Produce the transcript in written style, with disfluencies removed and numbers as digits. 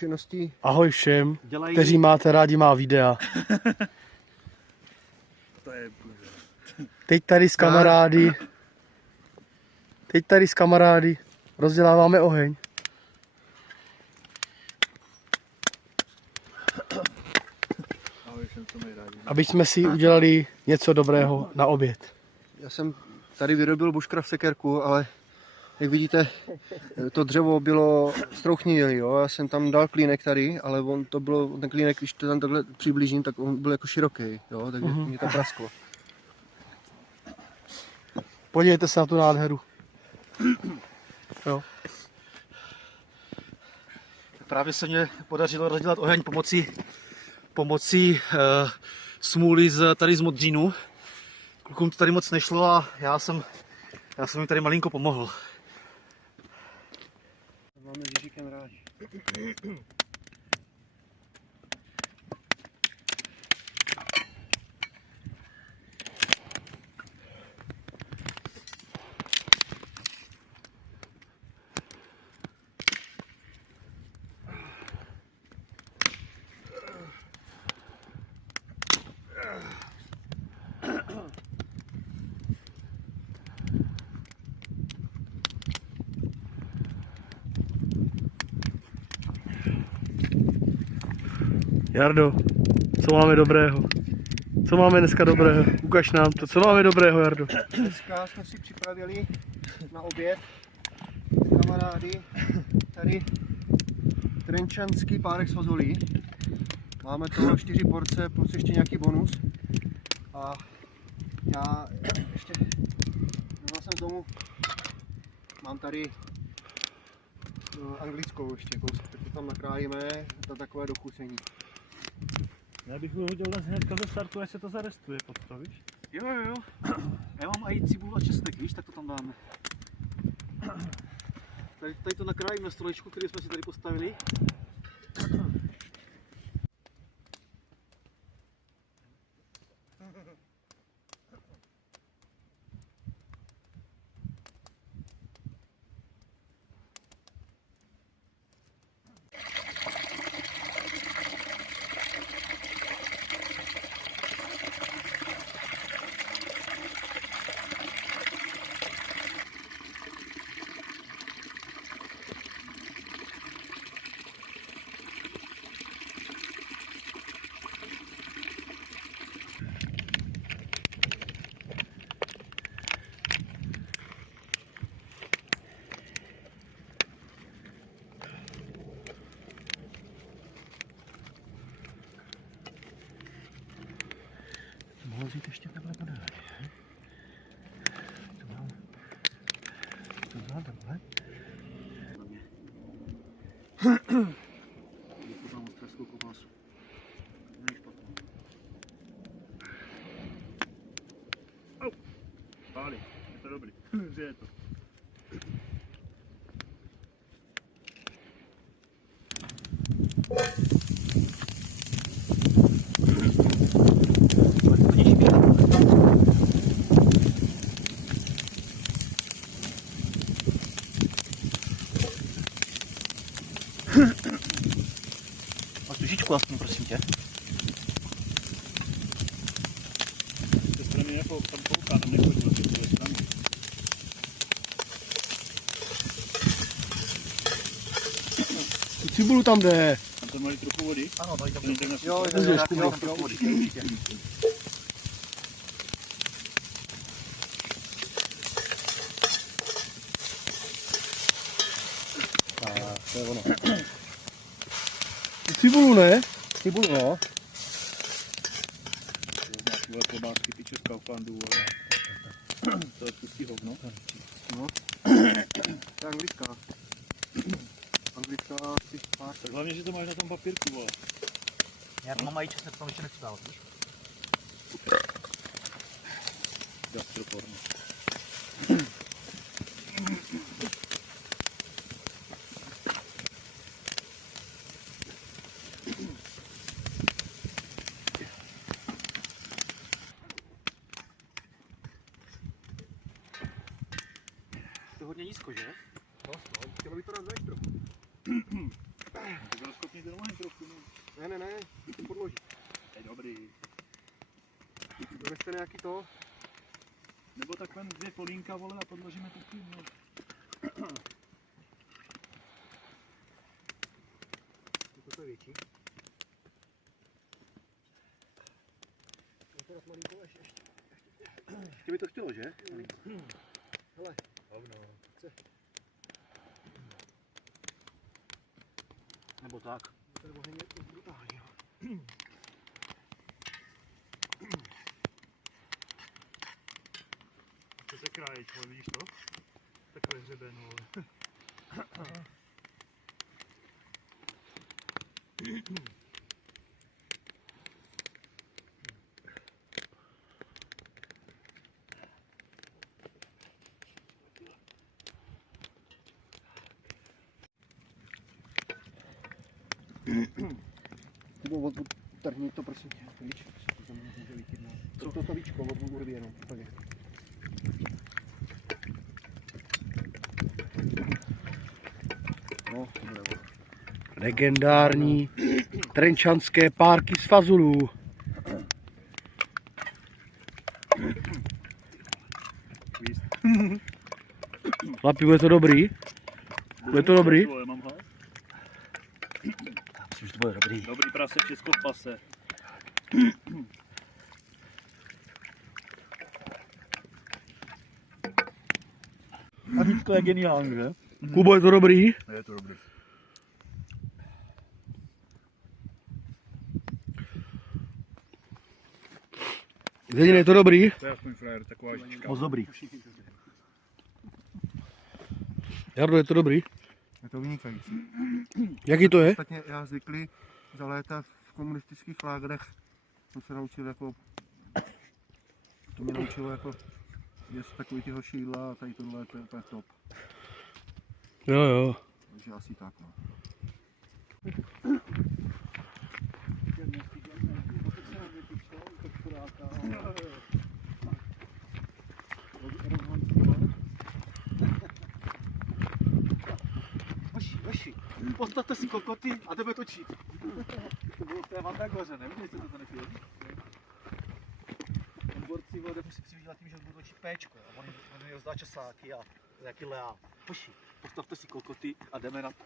zkušeností. Ahoj všem, kteří máte rádi má videa. Teď tady s kamarády rozděláváme oheň. Aby jsme si udělali něco dobrého na oběd. Já jsem tady vyrobil bushcraft sekerku, ale jak vidíte, to dřevo bylo strouchnilé, jo. Já jsem tam dal klínek tady, ale ten klínek, když to tam takhle přiblížím, tak on byl jako široký, jo, takže mě to prasklo. Podívejte se na tu nádheru. Jo. Právě se mě podařilo rozdělat oheň pomocí smůly tady z Modřínu. Klukům to tady moc nešlo a já jsem jim tady malinko pomohl. Máme s Jiříkem rádi. Jardo, co máme dobrého? Co máme dneska dobrého? Ukaž nám to, co máme dobrého, Jardo? Dneska jsme si připravili na oběd s kamarády tady trenčanský párek s fazolí. Máme toho 4 porce plus ještě nějaký bonus. A já ještě jsem k tomu, mám tady anglickou ještě kousek, tak to tam nakrájíme na takové dochucení. Já bych ho hodil hnedka ze startu, až se to zarestuje, to víš? Jo. Já mám i cibulu a česnek, víš, tak to tam dáme. Tady to nakrájíme na stolečku, který jsme si tady postavili. Mohl vzít ještě takhle podél. To dál takhle. Poznám ostravskou kopasu. Není špatná. Pálí, je to dobrý. Že je to. Máš tužičku aspoň, prosím tě. To strany jako tam kouká, tam nechodí do té strany. Tu cibulu tam jde. Tam to mají trochu vody. Ano, tady tam Jo, trochu vody. To je ono. Tu cibulu ne? Cibulu, no. Nějaký velké klobásky, piče z Kauflandu, ale to je pustý hovno. No. To je anglická. Anglická asi pár. Tak hlavně, že to máš na tom papírku, vole. Já mám mají česnek, to ještě nechci dávat, víš? Gastroporno. To je hodně nízko, že? No, chtělo by to dát vejš trochu. Ty byl schopný podloží. Je dobrý. Doveďte nějaký to. Nebo takhle 2 polínka, vole, a podložíme to tím, no. To je větší. Teraz malinko ještě. Ještě by to chtělo, že? Hele. Nebo tak. Ten oheň je brutální. To se kráječ, vole, vidíš to? Takhle hřeben, vole. Nebo trhni to prosím tě. Víč, to tam může vytit. Co to víčko, urví jenom. Úplně. No, dobré. Legendární trenčanské párky z fazulů. Chlapi, bude to dobrý? Bude to dobrý? Vole, mám hlas. Myslím, že to bude dobrý. Dobrý prase, všechno v pase. A Vítko je geniální, že? Kubo, je to dobrý? Je to dobrý. Zenin, je to dobrý? To je aspoň frajer, taková žička. Moc dobrý. Jardo, je to dobrý? Je to vynikající. Jaký to je? Ostatně já zvyklý za léta v komunistických lágrech jsem se naučil jako, to mě naučilo jako jest takový tyho šídla a tady tohle to je úplně top. Jo, jo. Takže asi tak, no. Hoši, postavte si kokoty a jdeme točit. To bylo té vám tak hoře, nevím, jestli to nechtěli. Ten borci vode musí přivídělat tím, že budu točit péčko. A on mi rozdá časáky a nějaký leá. Hoši, postavte si kokoty a jdeme na to.